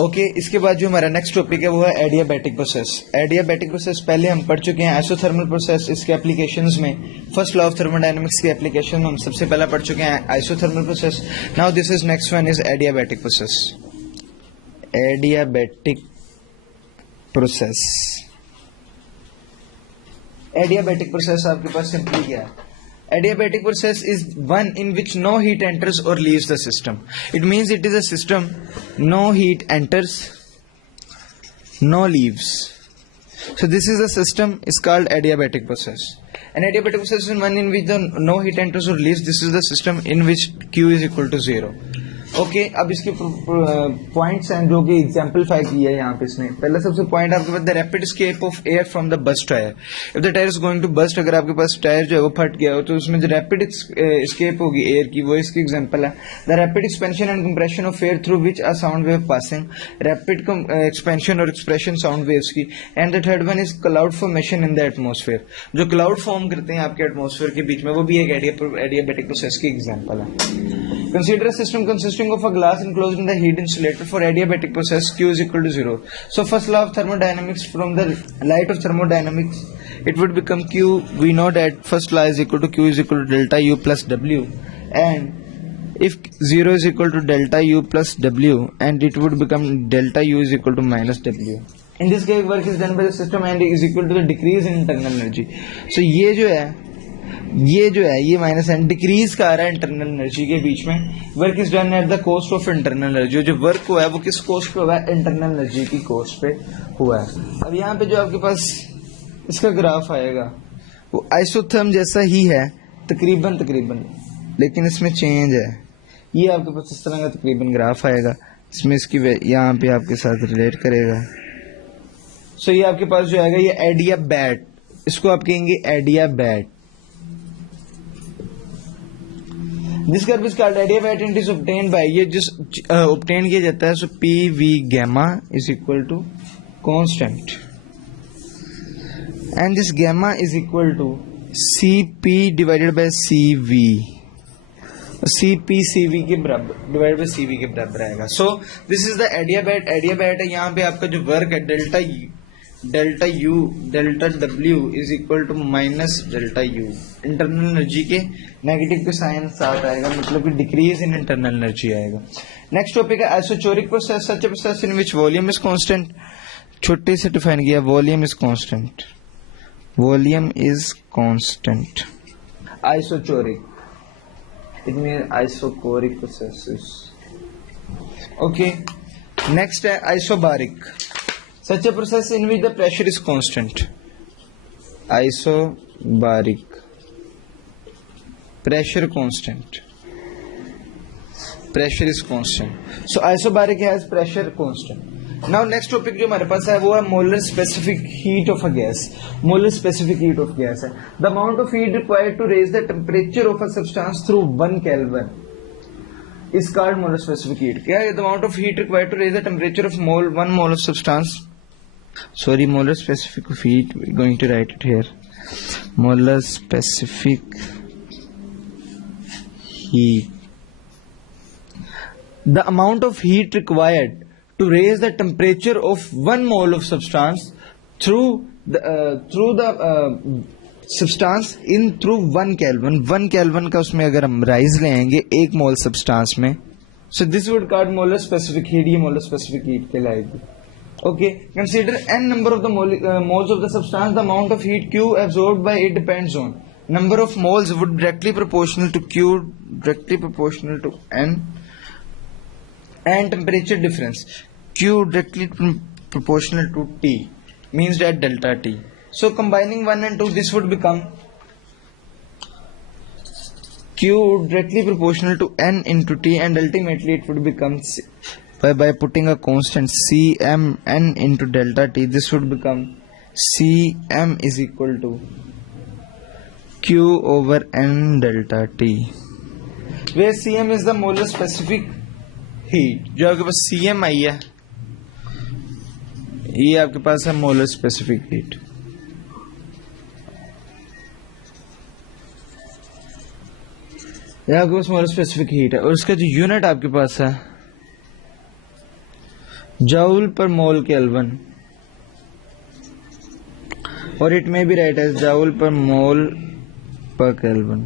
Okay, इसके बाद जो हमारा नेक्स्ट टॉपिक है वो है एडियाबैटिक प्रोसेस। एडियाबैटिक प्रोसेस पहले हम पढ़ चुके हैं, आइसोथर्मल प्रोसेस। इसके एप्लीकेशंस में फर्स्ट लॉ ऑफ थर्मोडायनामिक्स की एप्लीकेशन हम सबसे पहला पढ़ चुके हैं isothermal process. Now this is next one is adiabatic process. Adiabatic process, adiabatic process आपके पास सिंपली क्या है? Adiabatic process is one in which no heat enters or leaves the system. It means it is a system no heat enters, no leaves. So this is a system is called adiabatic process. An adiabatic process is one in which the no heat enters or leaves. This is the system in which Q is equal to 0. Okay, अब इसके points हैं जो कि exemplify किया है यहाँ पे इसने। पहला सबसे पॉइंट आपके पास the rapid escape of air from the burst tyre. If the tyre is going to burst, अगर आपके पास टायर जो है वो फट गया हो तो उसमें जो रैपिड एस्केप होगी एयर की, वो इसकी एग्जांपल है। The rapid expansion and compression of air through which a sound wave passing, rapid expansion और एक्सप्रेशन साउंड वेव्स की। And the third one is cloud formation in the atmosphere, जो cloud form करते हैं आपके atmosphere के बीच में, वो भी एक एडियाबैटिक प्रोसेस की एग्जाम्पल है। Consider a system consisting of a glass enclosed in the heat insulator. For adiabatic process, Q is equal to 0. So first law of thermodynamics, from the light of thermodynamics, it would become Q. We know that first law is equal to Q is equal to delta U plus W. And if 0 is equal to delta U plus W, and it would become delta U is equal to minus W. In this case, work is done by the system and is equal to the decrease in internal energy. So ये जो है ये minus and decrease का आ रहा है internal energy के बीच में। Work is done at the cost of internal energy. जो वर्क हुआ है वो किस कॉस्ट पे हुआ है? इंटरनल एनर्जी की कॉस्ट पे हुआ है। अब यहाँ पे जो आपके पास इसका ग्राफ आएगा वो आइसोथर्म जैसा ही है तकरीबन, लेकिन इसमें चेंज है। ये आपके पास इस तरह का तकरीबन ग्राफ आएगा, इसमें इसकी यहाँ पे आपके साथ रिलेट करेगा। सो ये आपके पास जो आएगा ये एडियाबैट, इसको आप कहेंगे एडियाबैट। This curve is called adiabat and is obtained by, ये जिस obtain किया जाता है, so PV gamma is equal to constant and this gamma is equal to CP divided by CV, CP CV के बराबर divided by CV के बराबर आएगा। So this is the adiabat है। यहाँ पे आपका जो वर्क है delta U delta W is equal to minus delta U। Internal energy के नेगेटिव के साइन साथ आएगा, मतलब कि डिक्रीज इन इंटरनल एनर्जी आएगा। नेक्स्ट टॉपिक है isochoric process, such a process in which volume is constant. छोटे से डिफाइन किया, volume is constant, volume is constant. Isochoric it mean isochoric processes. Okay, next है isobaric, such a process in which the pressure is constant. Isobaric, pressure constant, pressure is constant. So isobaric has pressure constant. Now next topic जो हमारे पास है वो है molar specific heat of a gas. Molar specific heat of gas है the amount of heat required to raise the temperature of a substance through 1 Kelvin is called molar specific heat. क्या है? The amount of heat required to raise the temperature of 1 mole of substance. Sorry, molar specific heat, we're going to write it here. Molar specific heat, the amount of heat required to raise the temperature of 1 mole of substance through the substance in through 1 Kelvin। 1 Kelvin का उसमें अगर हम rise लेंगे 1 मोल substance में, so this would called molar specific heat। ये molar specific heat कहलाएगी। Okay, consider n number of the moles of the substance. The amount of heat Q absorbed by it depends on number of moles would directly proportional to Q, directly proportional to n, and temperature difference Q directly proportional to T, means that delta T. So combining 1 and 2, this would become Q directly proportional to n into T, and ultimately it would become by putting a constant Cmn into delta T, this would become Cm is equal to Q over n delta T, where Cm is the molar specific heat। जो आपके पास Cm आई है ये आपके पास है molar specific heat. ये आपके पास molar specific heat है और उसका जो यूनिट आपके पास है जूल पर मोल केल्विन, और it may be write as joule per mole per kelvin.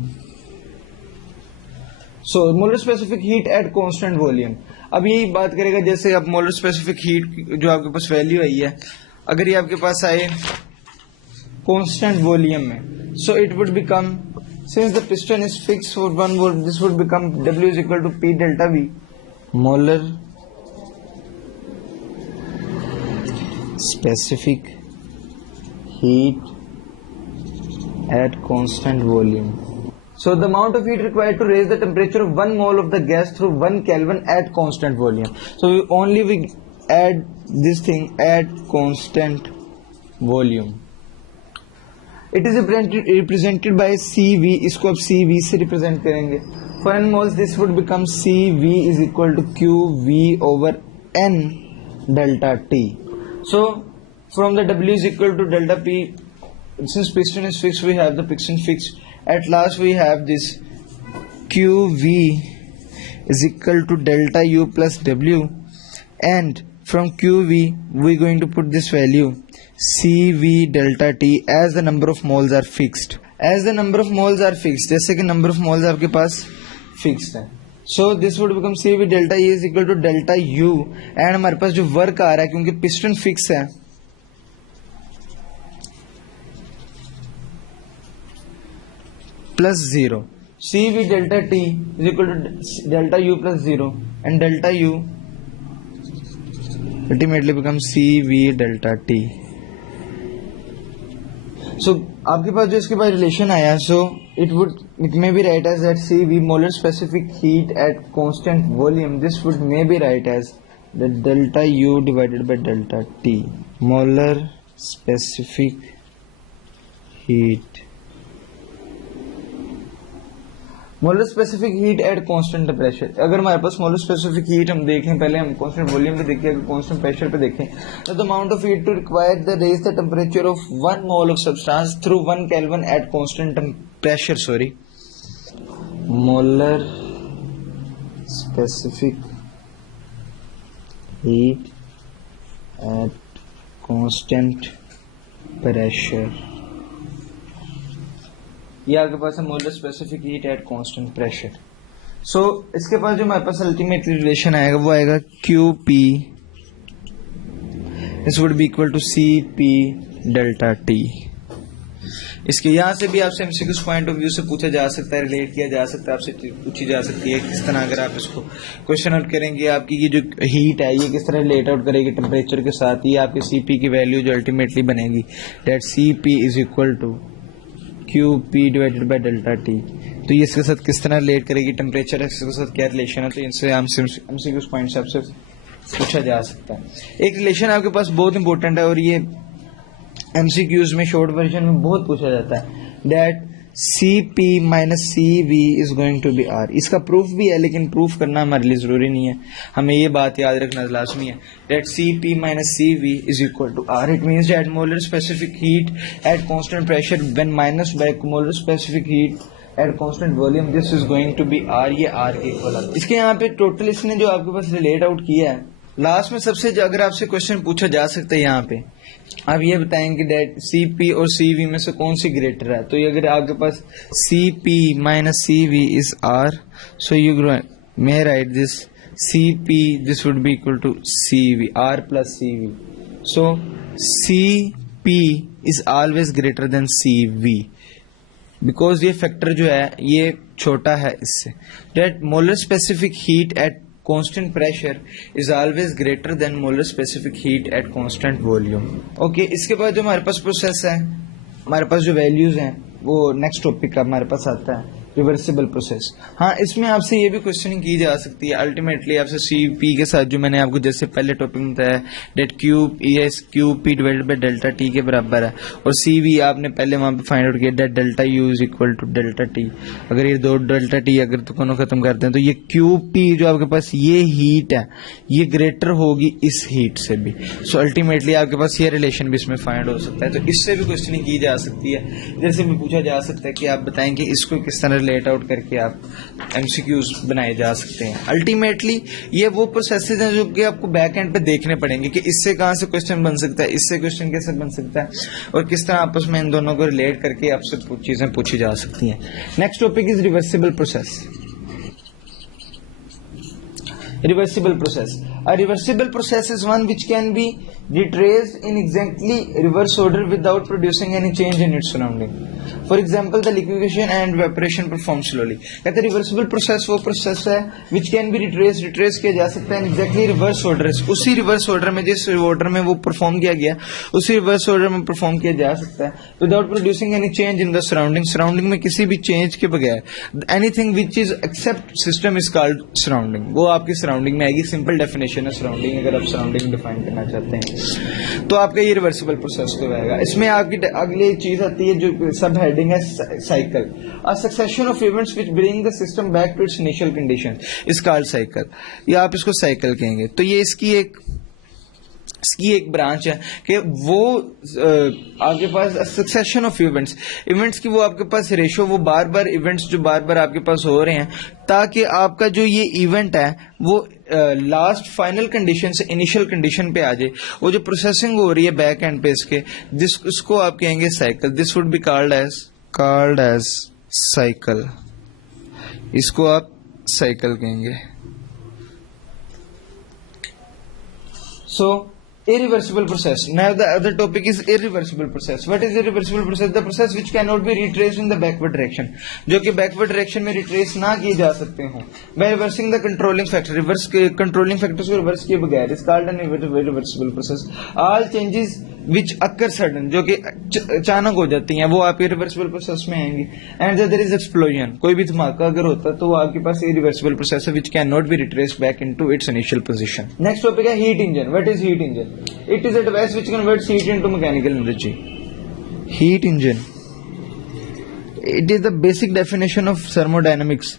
So molar specific heat at constant volume. अब यही बात करेगा जैसे अब मोलर स्पेसिफिक हीट जो आपके पास वैल्यू आई है, अगर ये आपके पास आए कांस्टेंट वॉल्यूम में, so it would become, since the piston is fixed for 1 volt, this would become W is equal to P delta V, molar specific heat at constant volume. So the amount of heat required to raise the temperature of 1 mole of the gas through 1 Kelvin at constant volume. So we add this thing at constant volume. It is represented by CV, इसको अब CV से represent करेंगे। For n moles this would become CV is equal to QV over N delta T। So from the W is equal to delta P, since piston is fixed we have the piston fixed. At last we have this QV is equal to delta U plus W, and from QV we are going to put this value CV delta T as the number of moles are fixed. As the number of moles are fixed, जैसे कि number of moles आपके पास fixed है, so this would become CV delta E is equal to delta U, and हमारे पास जो work आ रहा है क्योंकि piston fix है, plus 0, CV delta T is equal to delta U plus 0, and delta U ultimately becomes CV delta T. So आपके पास जो इसके बाद रिलेशन आया, so it may be right as that CV molar specific heat at constant volume, this would may be right as the delta U divided by delta T, molar specific heat, molar specific heat at constant pressure. अगर हमारे पास molar specific heat हम देखें, पहले हम constant volume पे देखें, अगर constant pressure पे देखें, तो the amount of heat to require the raise the temperature of 1 mole of substance through 1 kelvin at constant pressure, sorry, molar specific heat at constant pressure, ये आपके पास है molar specific heat at constant pressure. So इसके पास जो हमारे पास ultimately relation आएगा वो आएगा QP this would be equal to CP delta T। इसके यहाँ से भी आपसे एमसीक्यूज पॉइंट ऑफ व्यू से पूछा जा सकता है, रिलेट किया जा सकता है, आपसे पूछी जा सकती है किस तरह अगर आप इसको क्वेश्चन आउट करेंगे, आपकी ये जो हीट है ये किस तरह रिलेट आउट करेगी टेम्परेचर के साथ, ये आपकी CP की वैल्यू जो अल्टीमेटली बनेगी that CP is equal to QP divided by delta T। तो ये इसके साथ किस तरह रिलेट करेगी टेम्परेचर, इसके साथ क्या रिलेशन है, तो इनसे एमसीक्यूज पॉइंट से आपसे पूछा जा सकता है। एक रिलेशन आपके पास बहुत इंपॉर्टेंट है और ये एमसीक्यूज में शॉर्ट वर्जन में बहुत पूछा जाता है, that CP minus CV is going to be R। इसका प्रूफ भी है लेकिन प्रूफ करना हमारे लिए जरूरी नहीं है, हमें ये बात याद रखना लाजमी है that CP minus CV is equal to R। It means that molar specific heat at constant pressure when minus by molar specific heat at constant volume this is going to be R। ये R के equal है। इसके यहाँ पे total इसने जो आपके पास relate out किया है, लास्ट में सबसे अगर आपसे क्वेश्चन पूछा जा सकता है यहाँ पे, आप ये बताएंगे डेट CP और CV में से कौन सी ग्रेटर है, तो ये अगर आपके पास CP minus CV is R, so you may write this CP this would be equal to CV R plus CV। So CP is always greater than CV because ये फैक्टर जो है ये छोटा है इससे, that molar specific heat at constant pressure is always greater than molar specific heat at constant volume। Okay, इसके बाद जो हमारे पास प्रोसेस है, हमारे पास जो वैल्यूज हैं वो नेक्स्ट टॉपिक का हमारे पास आता है रिवर्सिबल प्रोसेस। हाँ, इसमें आपसे ये भी क्वेश्चनिंग की जा सकती है अल्टीमेटली आपसे CP के साथ जो मैंने आपको जैसे पहले टॉपिक में बताया that QP divided by delta T के बराबर है, और CV आपने पहले वहां पे फाइंड आउट किया that delta U is equal to delta T। अगर ये दो डेल्टा T अगर दोनों खत्म करते हैं तो ये QP जो आपके पास ये हीट है ये ग्रेटर होगी इस हीट से भी। सो अल्टीमेटली आपके पास ये रिलेशन भी इसमें फाइंड हो सकता है, तो इससे भी क्वेश्चनिंग की जा सकती है। जैसे भी पूछा जा सकता है कि आप बताएंगे इसको किस तरह रिलेट आउट करके आप एमसीक्यूज बनाए जा सकते हैं। अल्टीमेटली ये वो प्रोसेसेस हैं जो कि आपको बैक एंड पे देखने पड़ेंगे कि इससे कहाँ से क्वेश्चन बन सकता है, इससे क्वेश्चन कैसे बन सकता है, और किस तरह आपस में इन दोनों को रिलेट करके आपसे चीजें पूछी जा सकती हैं। Next topic is reversible process. Reversible process. A reversible process is one which can be retraced in exactly reverse order without producing any change in its surrounding. For example, the liquefaction and evaporation performed slowly. कहते हैं reversible process वो process है which can be retrace किया जा सकता है in exactly reverse order. उसी reverse order में जिस order में वो perform किया गया उसी reverse order में perform किया जा सकता है without producing any change in the surrounding. Surrounding में किसी भी change के बगैर anything which is except system is called surrounding. वो आपकी सराउंडिंग में आएगी। सिंपल डेफिनेशन है सराउंडिंग, अगर आप सराउंडिंग डिफाइन करना चाहते हैं तो आपका ये रिवर्सिबल प्रोसेस तो आएगा। इसमें आपकी अगली चीज आती है जो सब हेडिंग है cycle. A succession of events which bring the system back to its initial condition is called cycle, या आप इसको साइकिल कहेंगे। तो ये इसकी एक ब्रांच है कि वो आपके पास सक्सेशन ऑफ इवेंट्स की वो आपके पास रेशो, वो बार बार इवेंट्स जो बार बार आपके पास हो रहे हैं ताकि आपका जो ये इवेंट है वो लास्ट फाइनल कंडीशन से इनिशियल कंडीशन पे आ जाए। वो जो प्रोसेसिंग हो रही है बैक एंड पे इसके उसको आप कहेंगे cycle. This would be called as cycle. इसको आप साइकिल कहेंगे। So irreversible process. Now the other topic is irreversible process. What is irreversible process? The process which cannot be retraced in the backward direction. जो कि backward direction में retrace ना किए जा सकते हों। By reversing the controlling factor, reverse controlling factors को reverse किए बगैर is called an irreversible process. All changes which occur sudden, जो कि अचानक हो जाती हैं, वो आपके irreversible process में आएंगी। And there is explosion. कोई भी धमाका अगर होता तो वो आपके पास irreversible process है which cannot be retraced back into its initial position. Next topic है heat engine. What is heat engine? It is a device which converts heat into mechanical energy. Heat engine. It is the basic definition of thermodynamics.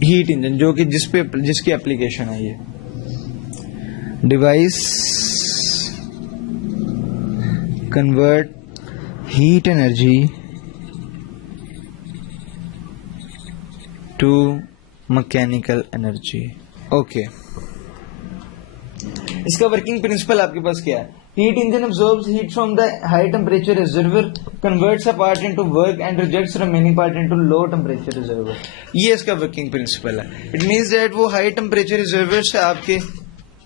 Heat engine, जो कि जिसकी application है ये device convert heat energy to mechanical energy. Okay. इसका working principle आपके पास क्या है? Heat engine absorbs heat from the high temperature reservoir, converts a part into work and rejects remaining part into low temperature reservoir. ये इसका working principle है। It means that वो high temperature reservoir से आपके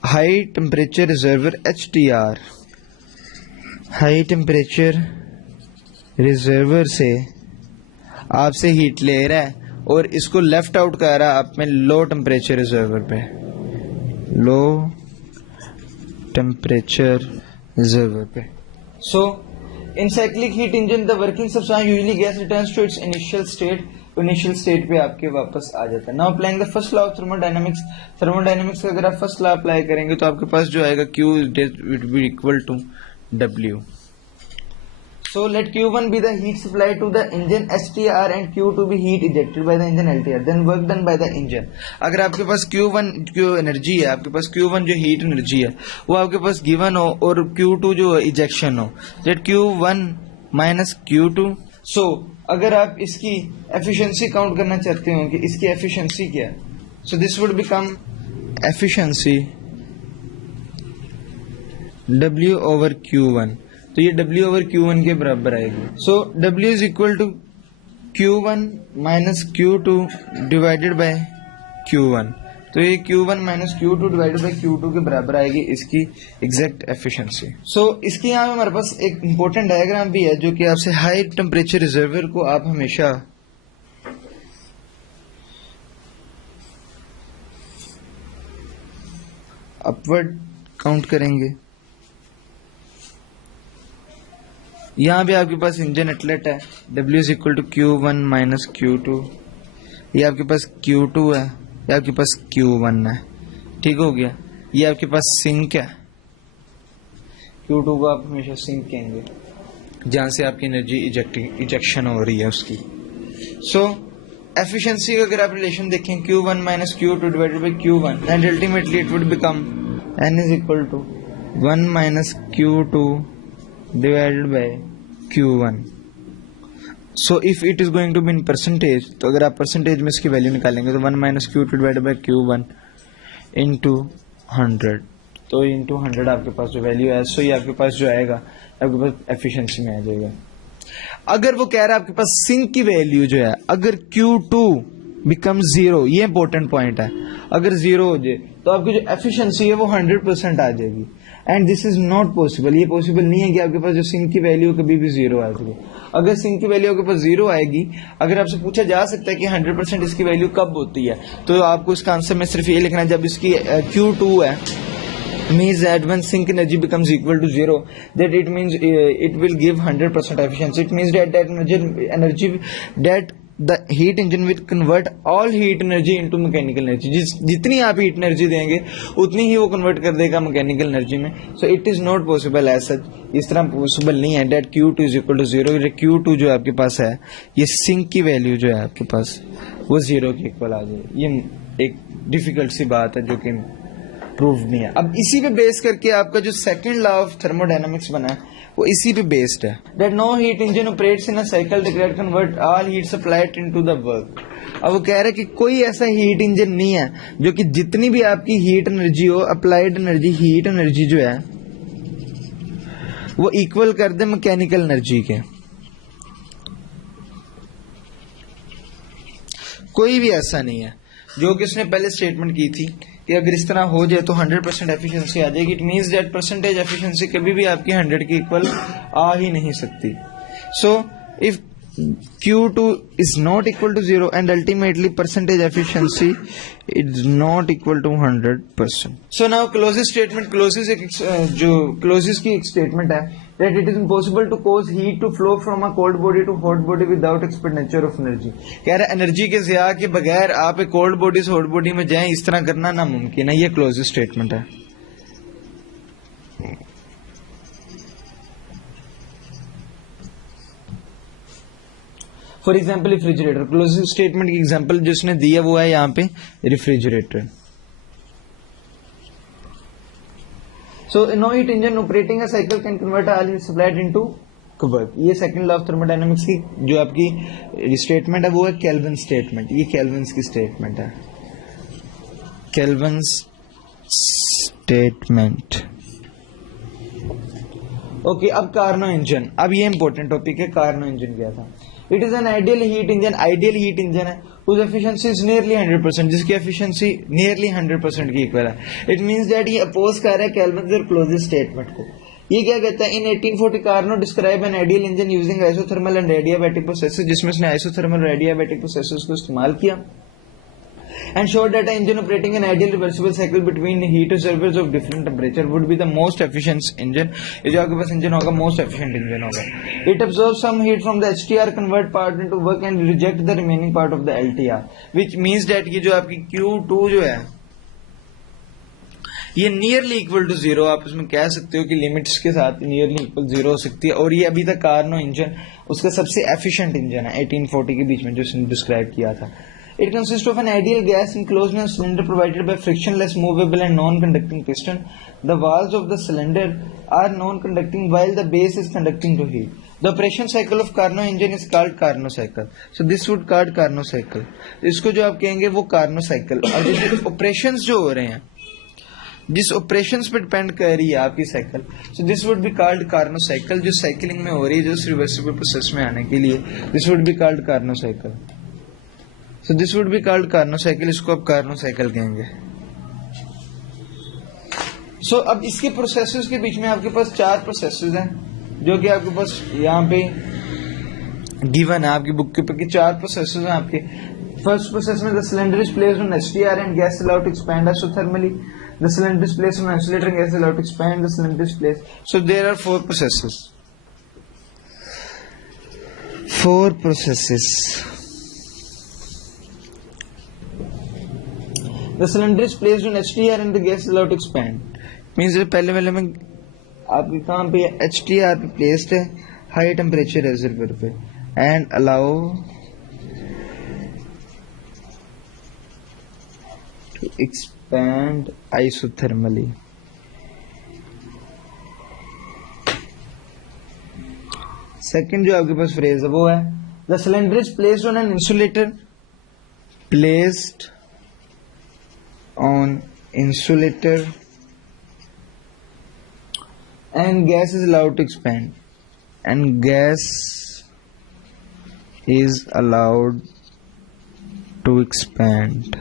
high temperature reservoir HTR, high temperature reservoir से आपसे heat ले रहा है और इसको लेफ्ट आउट कर रहा है आप में लो टेम्परेचर रिजर्वर पे, लो टेम्परेचर रिजर्वर पे। So in cyclic heat engine the working substance usually gas returns to its initial state पे आपके वापस आ जाता है। Now applying the first law of thermodynamics का अगर आप फर्स्ट लॉ अप्लाई करेंगे तो आपके पास जो आएगा Q will be equal to W. So let Q1 be the heat supplied to the engine HTR and Q2 be heat ejected by the engine LTR. Then work done by the engine. अगर आपके पास Q1 जो energy है, आपके पास Q1 जो heat energy है वो आपके पास given हो और Q2 जो इजेक्शन हो, let Q1 minus Q2. So अगर आप इसकी एफिशिएंसी काउंट करना चाहते हो कि इसकी एफिशिएंसी क्या है, so this would become efficiency W over Q1. तो ये W over Q1 के बराबर आएगी। So W is equal to Q1 minus Q2 divided by Q1। तो ये Q1 minus Q2 divided bye Q2 के बराबर आएगी इसकी एग्जैक्ट एफिशिएंसी। सो इसके यहाँ हमारे पास एक इंपॉर्टेंट डायग्राम भी है जो कि आपसे हाई टेम्परेचर रिजर्वर को आप हमेशा अपवर्ड काउंट करेंगे। यहाँ भी आपके पास इंजन एटलेट है, W is equal to Q1 minus Q2। ये आपके पास Q2 है, ये आपके पास Q1 है। ठीक हो गया। ये आपके पास सिंक है, Q2 को आप हमेशा सिंक कहेंगे जहाँ से आपकी एनर्जी इजेक्शन हो रही है उसकी। सो एफिशिएंसी का अगर आप रिलेशन देखें Q1 minus Q2 divided by Q1 and ultimately it would become N is equal to 1 minus Q2 divided by Q1. So if it is going to be in percentage, तो अगर आप percentage में इसकी value निकालेंगे तो 1 minus Q two divided by Q one into 100, तो into 100 आपके पास जो वैल्यू है, सो ये आपके पास जो आएगा आपके पास एफिशिएंसी में आ जाएगा। अगर वो कह रहा है आपके पास सिंक की वैल्यू जो है, अगर Q2 बिकम 0, ये इंपॉर्टेंट पॉइंट है, अगर 0 हो जाए तो आपकी जो एफिशिएंसी है वो 100% आ जाएगी। And this is not possible, ये पॉसिबल नहीं है कि आपके पास जो सिंक की वैल्यू कभी भी 0 आ जाए। अगर सिंक की वैल्यू आपके पास 0 आएगी, अगर आपसे पूछा जा सकता है कि 100% इसकी वैल्यू कब होती है, तो आपको इसका आंसर में सिर्फ ये लिखना है, जब इसकी Q2 है, means that when sink energy becomes equal to 0, that it means it will give 100% efficiency. It means that energy that the heat engine will convert all heat energy into mechanical energy. जितनी आप heat energy देंगे उतनी ही वो convert कर देगा mechanical energy में. So it is not possible as such. इस तरह possible नहीं है that Q2 is equal to 0. Q2 जो आपके पास है, ये sink की वैल्यू जो है आपके पास वो 0 के इक्वल आ जाए। ये एक डिफिकल्ट सी बात है जो कि प्रूव नहीं है। अब इसी पे बेस करके आपका जो सेकंड लॉ ऑफ थर्मोडायनामिक्स बना है वो इसी पे बेस्ड है, that no heat engine operates in a cycle that convert all heat supplied into the work. अब वो कह रहे हैं कि कोई ऐसा हीट इंजन नहीं है जो कि जितनी भी आपकी हीट एनर्जी हो, अप्लाइड एनर्जी, हीट एनर्जी जो है वो इक्वल कर दे मैकेनिकल एनर्जी के। कोई भी ऐसा नहीं है, जो कि उसने पहले स्टेटमेंट की थी कि अगर इस तरह हो जाए तो 100% एफिशिएंसी आ जाएगी। It means that percentage efficiency कभी भी आपकी 100 के इक्वल आ ही नहीं सकती। So if Q2 is not equal to 0 and ultimately percentage efficiency is not equal to 100%. So now closest statement, closest एक जो closest की एक statement है that it is impossible to cause heat to flow from a cold body to hot body without expenditure of energy. कह रहा है energy के ज़िया के बगैर आप एक कोल्ड बॉडी से हॉट बॉडी में जाएं, इस तरह करना नामुमकिन है। ये closest statement है। For example refrigerator, closing statement की एग्जाम्पल जो उसने दी है वो है यहाँ पे refrigerator. So no heat engine operating a cycle can convert all heat supplied into work. ये सेकंड लॉ ऑफ थर्मोडायनामिक्स की जो आपकी स्टेटमेंट है वो है केल्विन स्टेटमेंट। ये केल्विन्स की स्टेटमेंट है, केल्विन्स स्टेटमेंट। ओके, अब कार्नो इंजन, अब ये इंपॉर्टेंट टॉपिक है। कार्नो इंजन क्या था? It is an ideal heat engine, ideal heat engine है whose efficiency is nearly 100%, जिसकी एफिशिएंसी नियरली 100% की इक्वल है। इट मींस दैट ये अपोज कर रहा है केल्विन के क्लोजेस्ट स्टेटमेंट को। ये क्या कहता है? In 1840 Carnot describe an ideal engine using isothermal and adiabatic processes, जिसमें उसने आइसोथर्मल और एडियाबैटिक प्रोसेसेस को इस्तेमाल किया। And showed that an engine operating an ideal reversible cycle between heat reservoirs of different temperature would be the most efficient engine. ये जो आपके पास engine होगा most efficient engine होगा। It absorbs some heat from the HTR, convert part into work and reject the remaining part of the LTR, which means that ये जो आपकी Q2 जो है ये नियरली इक्वल टू 0, आप इसमें कह सकते हो कि लिमिट्स के साथ नियरली इक्वल 0 हो सकती है। और ये अभी तक कार्नो इंजन उसका सबसे एफिशिएंट इंजन है 1840 के बीच में जो उसने डिस्क्राइब किया था। It consists of an ideal gas enclosed in a cylinder provided by frictionless, movable and non-conducting piston. The walls of the cylinder are non-conducting while the base is conducting to heat. The operation cycle of Carnot engine is called Carnot cycle. So this would called Carnot cycle. इसको जो आप कहेंगे वो Carnot cycle। और जैसे operations जो हो रहे हैं, जिस operations पे डिपेंड कर रही है आपकी cycle, so this would be called Carnot cycle, जो साइकिलिंग में हो रही है, जो रिवर्सिबल प्रोसेस में आने के लिए, this would be called Carnot cycle. So this would be called Carnot cycle, इसको आप Carnot cycle कहेंगे। So अब इसके प्रोसेसेस के बीच में आपके पास 4 प्रोसेसेस हैं जो कि आपके पास यहाँ पे गिवन है आपकी बुक के ऊपर की 4 प्रोसेसेस हैं आपके। फर्स्ट प्रोसेस में the cylinder is placed on HTR and gas is allowed to expand isothermally. The cylinder is placed on isolator and gas is allowed to expand. The cylinder is placed. So there are 4 processes. 4 processes. The cylinder is placed on HTR and the gas is allowed to expand. Means पहले वाले में आपके कहाँ पे HTR पे placed है, high temperature reservoir पे, and allow to expand isothermally. Second जो आपके पास phrase है वो है The cylinder is placed on an insulator. Placed on insulator and gas is allowed to expand. And gas is allowed to expand.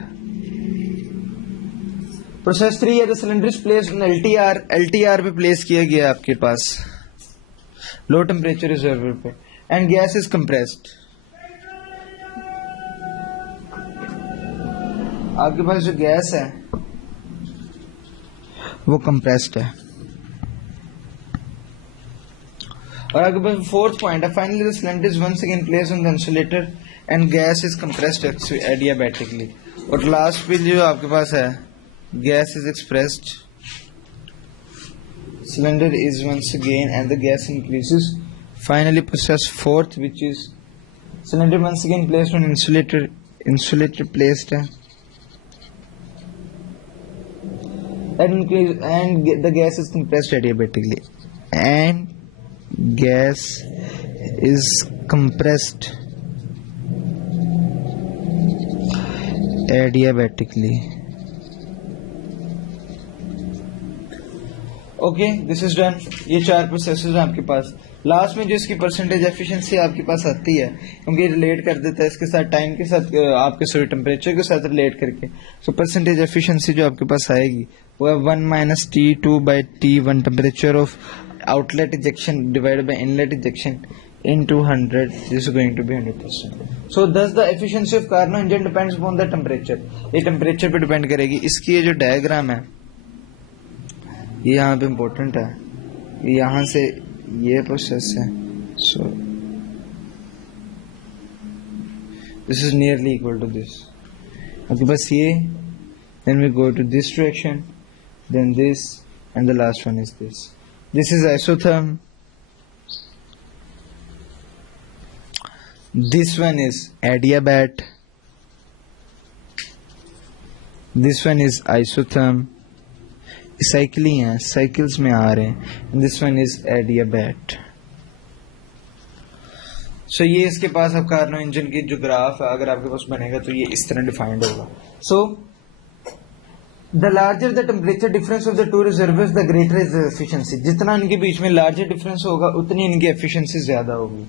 Process 3 है, the cylinder is placed on LTR. LTR पे place किया गया आपके पास low temperature reservoir पे, and gas is compressed. आपके पास जो gas है वो कंप्रेस्ड है. और आपके पास फोर्थ पॉइंट है, finally the cylinder is once again placed on the insulator and gas is compressed adiabatically. और लास्ट पे जो आपके पास है, gas is expressed, cylinder is once again and the gas increases. Finally process fourth, which is cylinder once again placed on insulator placed and the gas is compressed adiabatically, and gas is compressed adiabatically. Okay, this is done. ये 4 processes हैं आपके पास. Last में जो इसकी percentage efficiency आपके पास आती है, क्योंकि रिलेट कर देता है इसके साथ, टाइम के साथ, आपके सॉरी टेम्परेचर के साथ रिलेट करके. सो परसेंटेज एफिशिएंसी जो आपके पास आएगी वो है 1 - T2/T1 temperature of outlet ejection divided by inlet ejection into 100. This is going to be 100%. So thus the efficiency of Carnot engine depends upon the temperature. ये temperature पे depend करेगी. इसकी ये जो डायग्राम है ये यहाँ पे इम्पोर्टेंट है. यहाँ से ये प्रोसेस है. So this is nearly equal to this. Okay, बस ये, then we go to this direction, then this, and the last one is this. This is isotherm. This one is adiabat. This one is isotherm. Cycle ही हैं, cycles में आ रहे हैं. And this one is adiabat. So ये इसके पास अब Carnot engine की जो ग्राफ है, अगर आपके पास बनेगा तो ये इस तरह डिफाइंड होगा. So the larger the temperature difference of the two reservoirs, the greater is the efficiency. जितना इनके बीच में larger difference होगा उतनी इनकी efficiency ज्यादा होगी.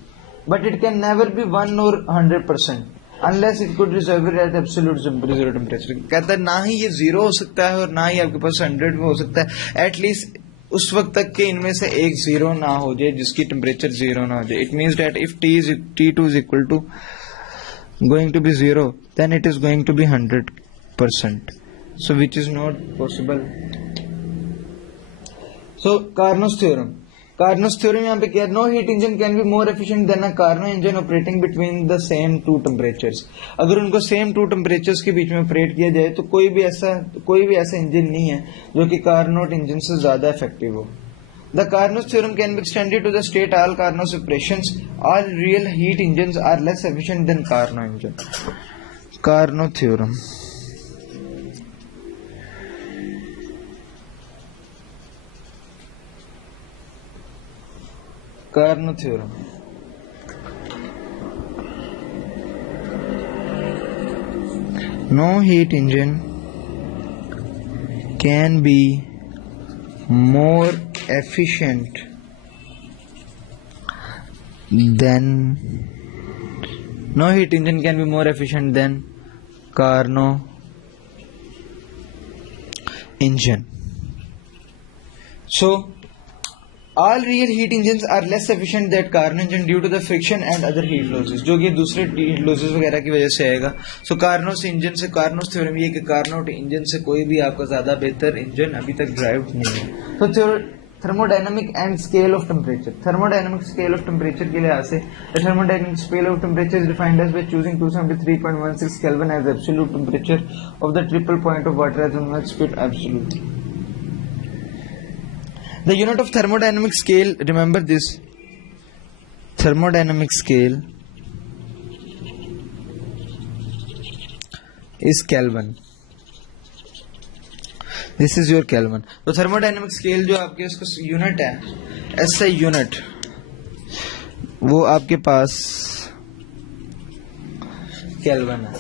But it can never be 1 or 100% unless it could reservoir at absolute zero temperature. कहता है ना ही ये 0 हो सकता है और ना ही आपके पास 100 में हो सकता है. एटलीस्ट उस वक्त तक के इनमें से एक 0 ना हो जाए जिसकी टेम्परेचर 0 ना हो जाए. It means that if T2 is equal to going to be 0, then it is going to be 100%. So which is not possible. So Carnot's theorem. Carnot's theorem यहाँ पे क्या है? No heat engine can be more efficient than a Carnot engine operating between the same two temperatures. अगर उनको same two temperatures के बीच में operate किया जाए तो कोई भी ऐसा इंजन नहीं है जो कि Carnot इंजन से ज्यादा इफेक्टिव हो. The Carnot theorem can be extended to the state all Carnot operations. All real heat engines are less efficient than Carnot engine. Carnot theorem. Carnot theorem. No heat engine can be more efficient than Carnot engine. So all real heat engines are less efficient than Carnot engine due to the friction and other heat losses, जो कि दूसरे heat losses वगैरह की वजह से आएगा. So Carnot engine से, Carnot theorem ये कि Carnot इंजन से कोई भी आपका ज्यादा बेहतर इंजन अभी तक ड्राइव नहीं है. तो thermodynamic and scale of temperature. Thermodynamic scale of temperature के लिहाज से the thermodynamic scale of temperature is defined as by choosing 273.16 Kelvin as the absolute temperature of the triple point of water as one split absolute. The unit of thermodynamic scale, remember this, thermodynamic scale is Kelvin. This is your Kelvin. तो thermodynamic scale जो आपके इसका unit है, SI unit, वो आपके पास kelvin है.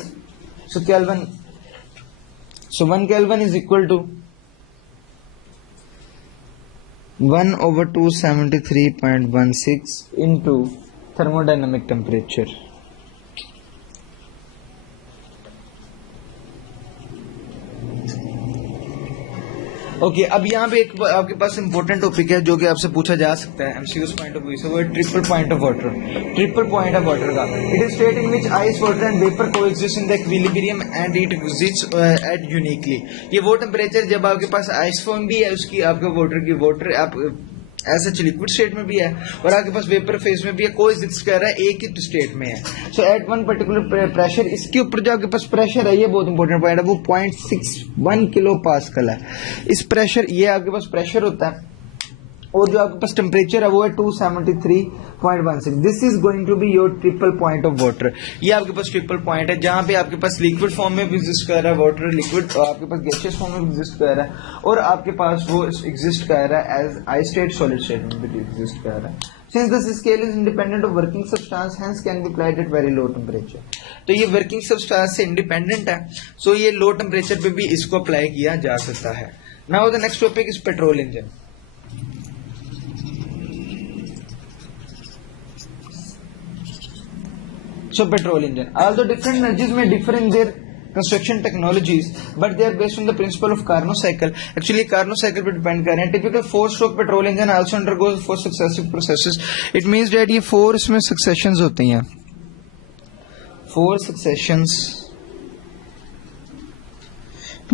So Kelvin, so 1 Kelvin is equal to 1/273.16 into thermodynamic temperature. Okay अब यहाँ पे एक आपके पास इंपॉर्टेंट टॉपिक है जो कि आपसे पूछा जा सकता है एमसीक्यूज पॉइंट ऑफ व्यू से, वो है triple point of water. Triple point of water का it is state in which ice water and vapour coexist in the equilibrium and it exists at uniquely. ये वो टेम्परेचर जब आपके पास ice form भी है उसकी, आपके वाटर आप ऐसा लिक्विड स्टेट में भी है और आपके पास वेपर फेज में भी है, कोएग्जिस्ट कर रहा है, एक ही स्टेट में है. सो एट वन पर्टिकुलर प्रेशर, इसके ऊपर जो आपके पास प्रेशर है, ये बहुत इंपॉर्टेंट पॉइंट है, वो 0.61 किलो पास्कल है. इस प्रेशर, ये आपके पास प्रेशर होता है और जो आपके पास टेम्परेचर है वो है 273.16. This is going to be your triple point of water. ये आपके पास ट्रिपल पॉइंट है जहां पे आपके पास लिक्विड फॉर्म में भी एग्जिस्ट कर रहा है वाटर, लिक्विड आपके पास गैसियस फॉर्म में भी एग्जिस्ट कर रहा है और आपके पास वो एग्जिस्ट कर रहा है as ice state, solid state में भी एग्जिस्ट कर रहा है. Since this scale is independent of working substance, hence can be applied at very low temperature. तो ये वर्किंग सब्सटेंस से इंडिपेंडेंट है, सो ये लो टेम्परेचर पे भी इसको अप्लाई किया जा सकता है. Now the next topic is petrol engine. So petrol engine, although different energies may differ in their construction technologies, but they are based on the principle of Carnot cycle. Actually Carnot cycle पे depend कर रहे हैं. Typical 4-stroke petrol engine also undergoes 4 successive processes. It means that ये 4 इसमें successions होती हैं. 4 successions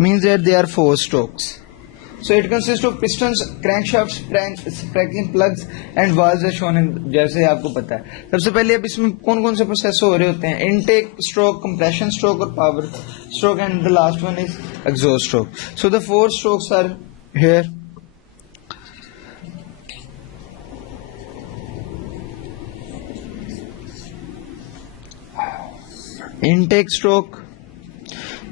means that they are 4 strokes. So it consists of pistons, crankshafts, sparking plugs and valves as shown in, जैसे आपको पता है. सबसे पहले अब इसमें कौन कौन से प्रोसेस हो रहे होते हैं? इनटेक स्ट्रोक, कंप्रेशन स्ट्रोक और power stroke, and the last one is exhaust stroke. So the 4 strokes are here. Intake stroke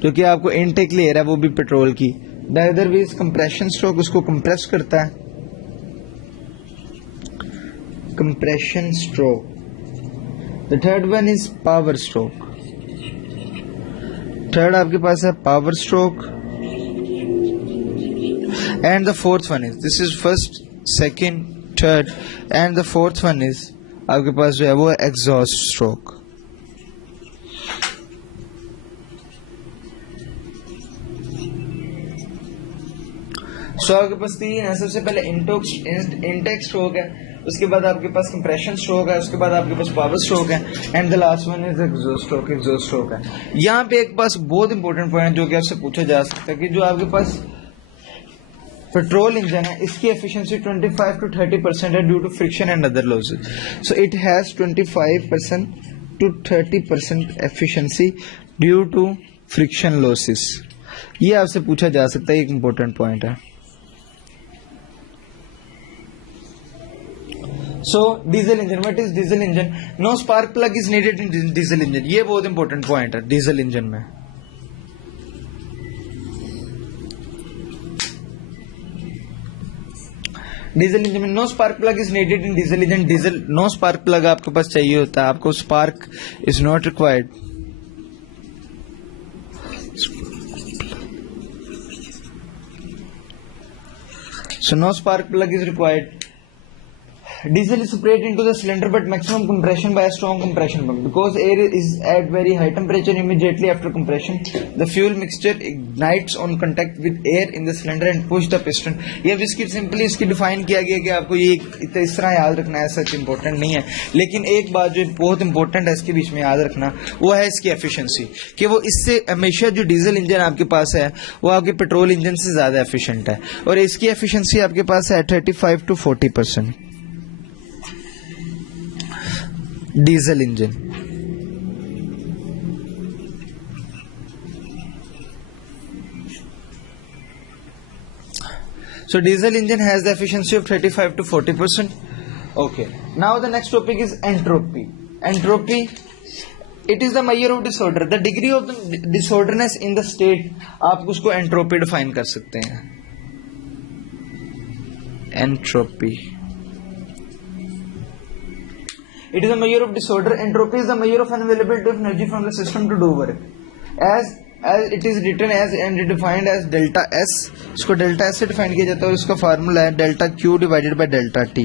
जो कि आपको इनटेक ले रहा है वो भी पेट्रोल की. The other way is compression stroke, उसको कंप्रेस करता है, compression stroke. The third one is power stroke. Third आपके पास है power stroke. And the fourth one is, this is first, second, third and the fourth one is आपके पास जो है वो एग्जॉस्ट स्ट्रोक. सो आपके पास 3 है. सबसे पहले इनटेक स्ट्रोक है, उसके बाद आपके पास कंप्रेशन स्ट्रोक है, उसके बाद आपके पास पावर स्ट्रोक है and the last one is exhaust stroke. Exhaust stroke है. यहाँ पे एक पास बहुत इंपॉर्टेंट पॉइंट जो कि आपसे पूछा जा सकता है कि जो आपके पास पेट्रोल इंजन है इसकी एफिशिएंसी 25 to 30% है due to friction and other losses. So it has 25% to 30% efficiency due to friction losses. ये आपसे पूछा जा सकता है, एक इंपॉर्टेंट पॉइंट है. So diesel engine, what is diesel engine? No spark plug is needed in diesel engine. ये बहुत इंपॉर्टेंट पॉइंट है डीजल इंजन में. डीजल इंजन में no spark plug is needed in diesel engine. Diesel no spark plug आपके पास चाहिए होता है, आपको spark is not required. So no spark plug is required. Diesel is sprayed into the cylinder but maximum compression by a strong compression pump. Because air is at very high temperature, immediately after compression the fuel mixture ignites on contact with air in the cylinder and push the piston. ये अब इसकी simply इसकी define किया गया कि आपको ये इस तरह याद रखना है. सच इंपॉर्टेंट नहीं है, लेकिन एक बात जो बहुत इंपॉर्टेंट है इसके बीच में याद रखना वो है इसकी एफिशिएंसी, कि वो इससे हमेशा जो डीजल इंजन आपके पास है वो आपके पेट्रोल इंजन से ज्यादा एफिशिएंट है और इसकी एफिशिएंसी आपके पास है 35 to 40%. Diesel engine. So diesel engine has the efficiency of 35 to 40%. Okay. Now the next topic is entropy. Entropy, it is the measure of disorder. The degree of the disorderness in the state. आप उसको entropy define कर सकते हैं. Entropy. It is a measure of disorder. Entropy is the measure of unavailability of energy from the system to do work. As it is written as and defined as delta S. इसको delta S से define किया जाता है और इसका formula है delta Q divided by delta T.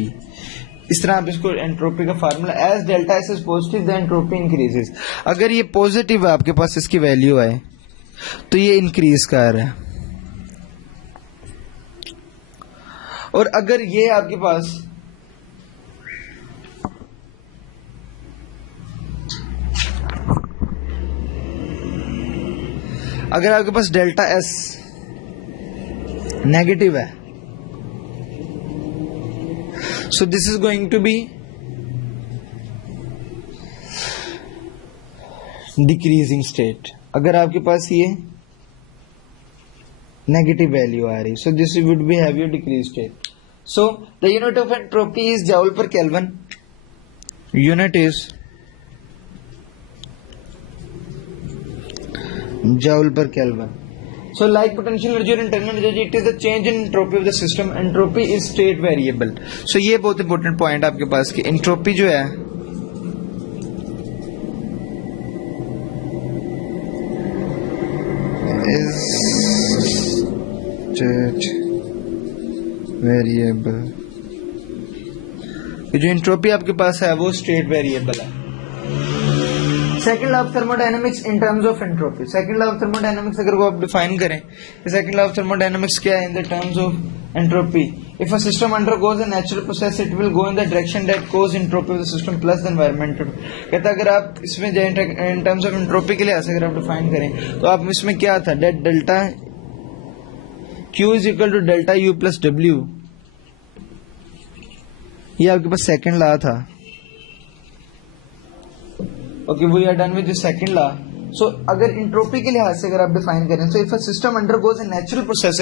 इस तरह आप इसको एंट्रोपी का formula as delta S is positive the entropy increases. अगर ये पॉजिटिव है आपके पास इसकी वैल्यू है तो ये इंक्रीज कर रहा है, और अगर ये आपके पास डेल्टा एस नेगेटिव है, so this is going to be decreasing state. अगर आपके पास ये नेगेटिव वैल्यू आ रही, so this would be have your decreased state. So the unit of entropy is joule per Kelvin. Unit is joule per Kelvin. So like potential energy or internal energy, it is the change in entropy of the system. Entropy is state variable. So ये बहुत important point आपके पास कि entropy जो है is state variable. ये जो entropy आपके पास है वो state variable है. Second law of thermodynamics in terms of entropy. Second law of thermodynamics अगर वो आप डिफाइन करें तो सेकेंड लॉ ऑफ थर्मोडायनेमिक्स क्या है in the terms of entropy. If a system undergoes a natural process it will go in the direction that cause entropy of the system plus the environmental. कहता है अगर आप इसमें जाए in terms of entropy के लिहाज से अगर आप डिफाइन करें तो आप इसमें क्या था, that delta Q is equal to delta U plus W. ये आपके पास सेकेंड लॉ था. Okay, we are done with the second law. So अगर इंट्रोपी के लिहाज से अगर आप डिफाइन करें, so if a system undergoes a natural process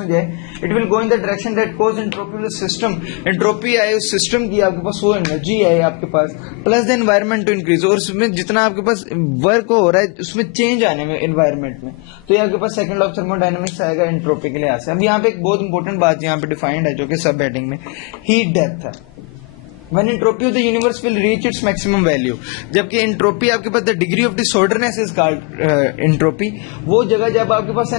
में जाए, it will go in the direction that cause entropy of the system. Entropy आए उस सिस्टम की, आपके पास वो एनर्जी है आपके पास, plus the environment to increase, और उसमें जितना आपके पास वर्क हो रहा है उसमें चेंज आने में एनवायरमेंट में, तो ये आपके पास सेकंड लॉ ऑफ थर्मोडायनेमिक्स आएगा एंट्रोपी के लिहाज से. अब यहाँ पे एक बहुत इंपॉर्टेंट बात यहाँ पे डिफाइंड है जो कि सब हेडिंग में हीट डेप्थ है. When entropy of the universe will reach its maximum value, जबकि एंट्रोपी आपके पास the degree of disorderness is called entropy. वो जगह जब आपके पास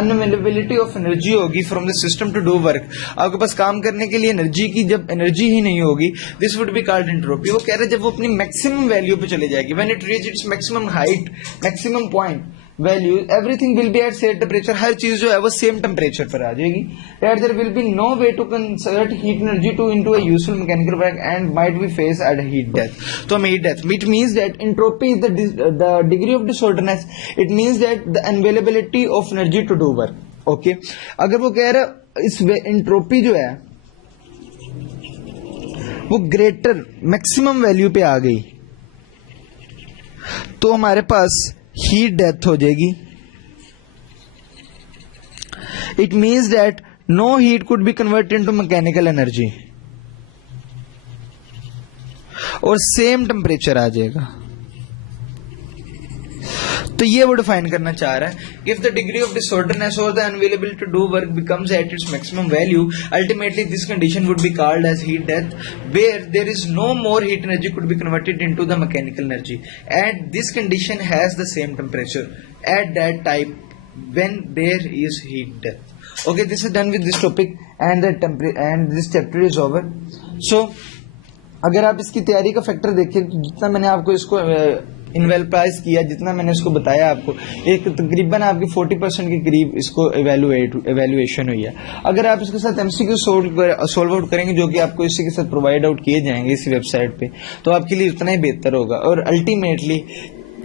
unavailability of energy होगी from the system to do work, आपके पास काम करने के लिए एनर्जी की जब एनर्जी ही नहीं होगी, this would be called entropy. वो कह रहे जब वो अपनी मैक्सिमम वैल्यू पे चले जाएगी, when it reach its maximum height, maximum point value, everything will be at same temperature. हर चीज जो है वो सेम टेम्परेचर पर आ जाएगी. That there will be no way to convert heat energy to into a useful mechanical work and might be face at heat death. तो हम heat death, it means that entropy is the degree of disorderness. It means that the unavailability of energy to do work. Okay, अगर वो कह रहा इस entropy जो है वो ग्रेटर मैक्सिमम वैल्यू पे आ गई तो हमारे पास हीट डेथ हो जाएगी. It means that no heat could be converted into mechanical energy और सेम टेम्परेचर आ जाएगा. तो ये वो डिफाइन करना चाह रहा है. If the degree of disorderness और the unavailability to do work becomes at its maximum value, ultimately this condition would be called as heat death, where there is no more heat energy could be converted into the mechanical energy and this condition has the same temperature at that time when there is heat death. Okay, this is done with this topic and this chapter is over. So अगर आप इसकी तैयारी का factor देखें तो जितना मैंने आपको इसको इनवेलप्राइज किया, जितना मैंने इसको बताया आपको, एक तकरीबन आपकी 40% के करीब इसको एवेल्युएशन हुई है. अगर आप इसके साथ एमसीक्यू सोल्व आउट करेंगे जो कि आपको इसी के साथ प्रोवाइड आउट किए जाएंगे इसी वेबसाइट पे, तो आपके लिए उतना ही बेहतर होगा और ultimately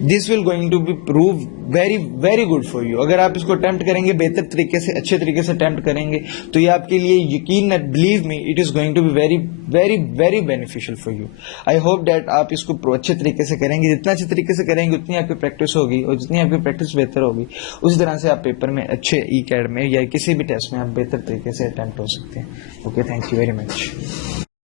this will going to be prove very very good for you. अगर आप इसको अटेम्प्ट करेंगे बेहतर तरीके से, अच्छे तरीके से अटेम्प्ट करेंगे तो ये आपके लिए यकीन, believe me, it is going to be very very very beneficial for you. I hope that आप इसको अच्छे तरीके से करेंगे. जितना अच्छे तरीके से करेंगे उतनी आपकी प्रैक्टिस होगी और जितनी आपकी प्रैक्टिस बेहतर होगी उसी तरह से आप पेपर में अच्छे ई कैड में या किसी भी टेस्ट में आप बेहतर तरीके से अटेम्प्ट हो सकते हैं. Okay, thank you very much.